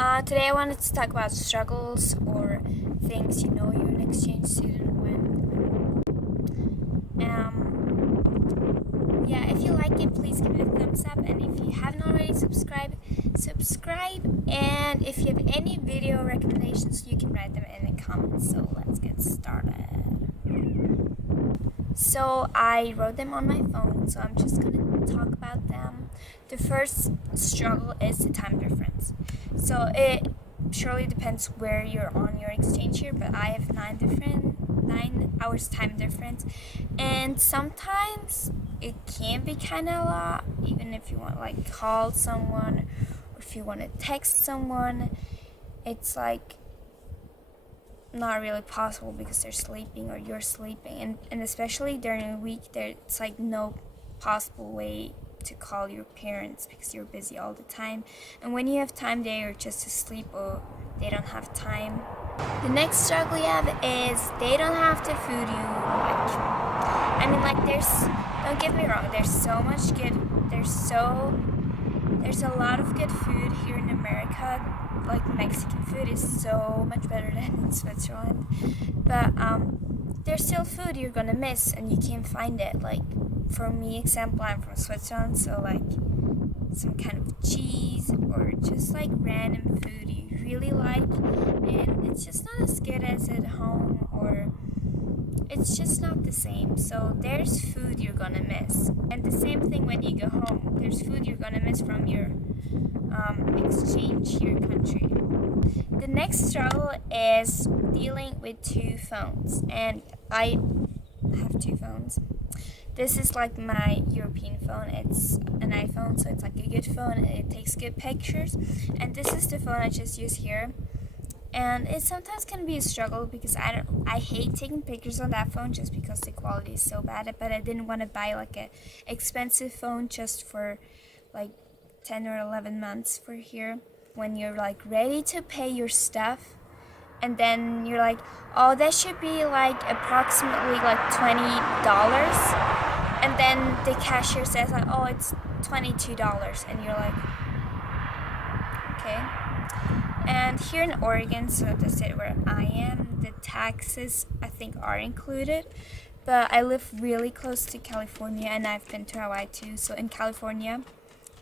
Today I wanted to talk about struggles or things you know you're an exchange student when. Yeah, if you like it, please give it a thumbs up, and if you haven't already subscribe, and if you have any video recommendations, you can write them in the comments. So let's get started. So I wrote them on my phone, so I'm just gonna talk about them. The first struggle is the time difference. So it surely depends where you're on your exchange year, but I have 9 hours time difference, and sometimes it can be kind of a lot, even if you want to like call someone or if you want to text someone. It's like not really possible because they're sleeping or you're sleeping, and especially during the week there's like no possible way to call your parents because you're busy all the time, and when you have time they are just asleep or they don't have time. The next struggle you have is they don't have to food you. Don't get me wrong, there's a lot of good food here in America. Like Mexican food is so much better than in Switzerland, but there's still food you're gonna miss and you can't find it. Like for me, example, I'm from Switzerland, so like some kind of cheese or just like random food you really like, and it's just not as good as at home, or it's just not the same. So there's food you're gonna miss, and the same thing when you go home. There's food you're gonna miss from your exchange your country. The next struggle is dealing with two phones, and I have two phones. This is like my European phone. It's an iPhone, so it's like a good phone. It takes good pictures, and this is the phone I just use here. And it sometimes can be a struggle because I hate taking pictures on that phone just because the quality is so bad. But I didn't want to buy like a expensive phone just for like 10 or 11 months for here. When you're like ready to pay your stuff, and then you're like, oh, that should be like approximately like $20, and then the cashier says like, oh, it's $22, and you're like, okay. And here in Oregon, so the state where I am, the taxes I think are included, but I live really close to California, and I've been to Hawaii too. So in California,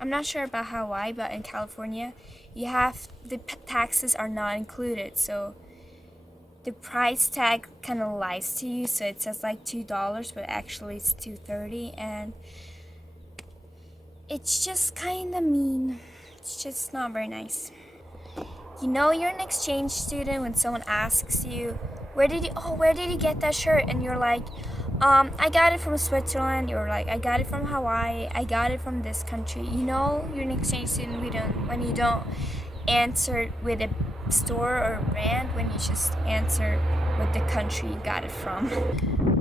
I'm not sure about Hawaii, but in California, the taxes are not included. So the price tag kind of lies to you. So it says like $2, but actually it's $2.30, and it's just kind of mean. It's just not very nice. You know you're an exchange student when someone asks you, where did you get that shirt? And you're like, I got it from Switzerland. You're like, I got it from Hawaii. I got it from this country. You know you're an exchange student when you don't answer with a store or a brand, when you just answer with the country you got it from.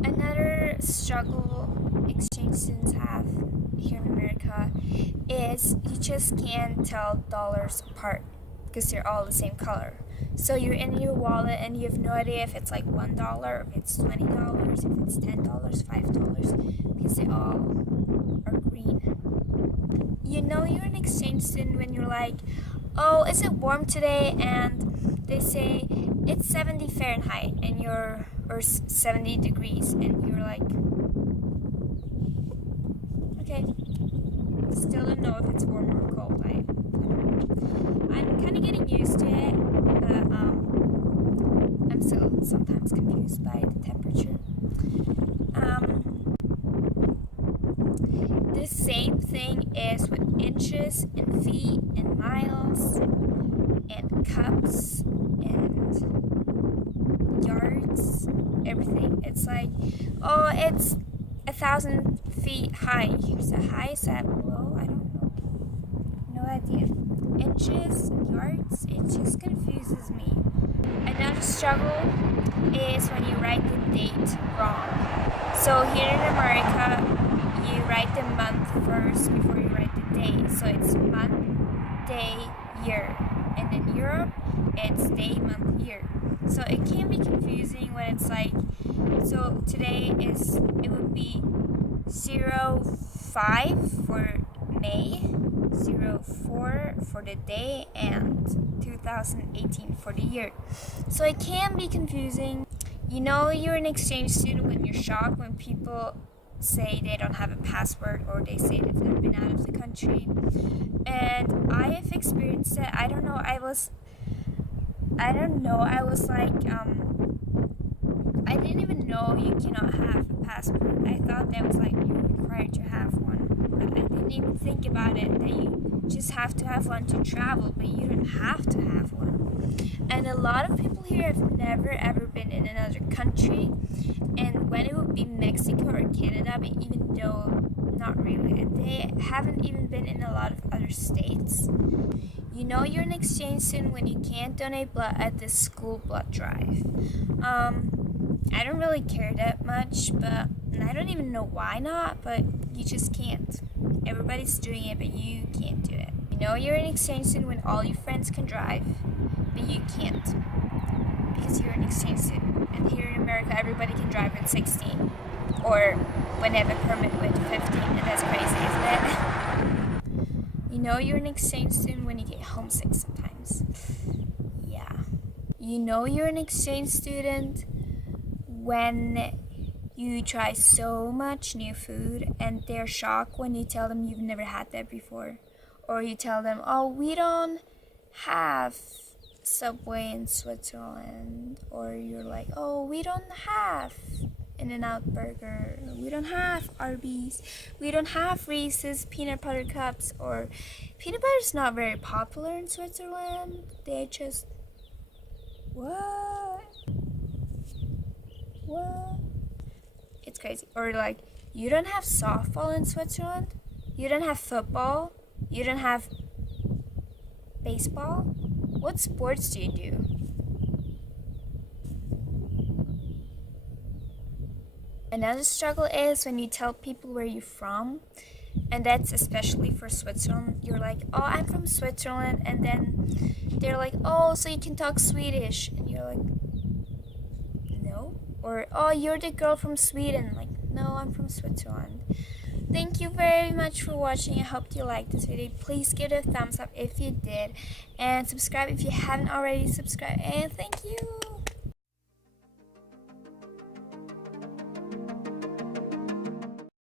Another struggle exchange students have here in America is you just can't tell dollars apart because they're all the same color. So you're in your wallet and you have no idea if it's like $1, if it's $20, if it's $10, $5, because they all are green. You know you're an exchange student when you're like, oh, is it warm today? And they say it's 70 Fahrenheit and or 70 degrees, and you're like, okay, still don't know if it's warm or cold. I'm kind of getting used to it, but I'm still sometimes confused by the temperature. The same thing is with inches and feet and miles and cups and yards, everything. It's like, oh, it's 1,000 feet high. Is that high? Is that low? I don't know. No idea. Inches, yards, it just confuses me. Another struggle is when you write the date wrong. So here in America, you write the month first before you write the day. So it's month, day, year. And in Europe, it's day, month, year. So it can be confusing when it's like, so today it would be 05 for May, 04 for the day, and 2018 for the year. So it can be confusing. You know you're an exchange student when you're shocked when people say they don't have a passport or they say they've never been out of the country. And I have experienced it. I don't know, I was like, I didn't even know you cannot have a passport. I thought that was like you're required to have one. But I didn't even think about it that you just have to have one to travel, but you don't have to have one. And a lot of people here have never ever been in another country. And when it would be Mexico or Canada, but even though not really, they haven't even been in a lot of other states. You know you're an exchange student when you can't donate blood at the school blood drive. I don't really care that much, but and I don't even know why not, but you just can't. Everybody's doing it, but you can't do it. You know you're an exchange student when all your friends can drive, but you can't because you're an exchange student. And here in America, everybody can drive at 16 or when they have a permit with 15, and that's crazy, isn't it? You know you're an exchange student when you get homesick sometimes. Yeah. You know you're an exchange student when you try so much new food and they're shocked when you tell them you've never had that before. Or you tell them, oh, we don't have Subway in Switzerland. Or you're like, oh, we don't have In-N-Out Burger. We don't have Arby's. We don't have Reese's peanut butter cups. Or peanut butter is not very popular in Switzerland. They just, what? It's crazy. Or like, you don't have softball in Switzerland. You don't have football. You don't have baseball. What sports do you do? Another struggle is when you tell people where you're from, and that's especially for Switzerland. You're like, oh, I'm from Switzerland, and then they're like, oh, so you can talk Swedish, and you're like, no. Or, oh, you're the girl from Sweden. Like, no, I'm from Switzerland. Thank you very much for watching. I hope you liked this video. Please give it a thumbs up if you did, and subscribe if you haven't already subscribed. And thank you.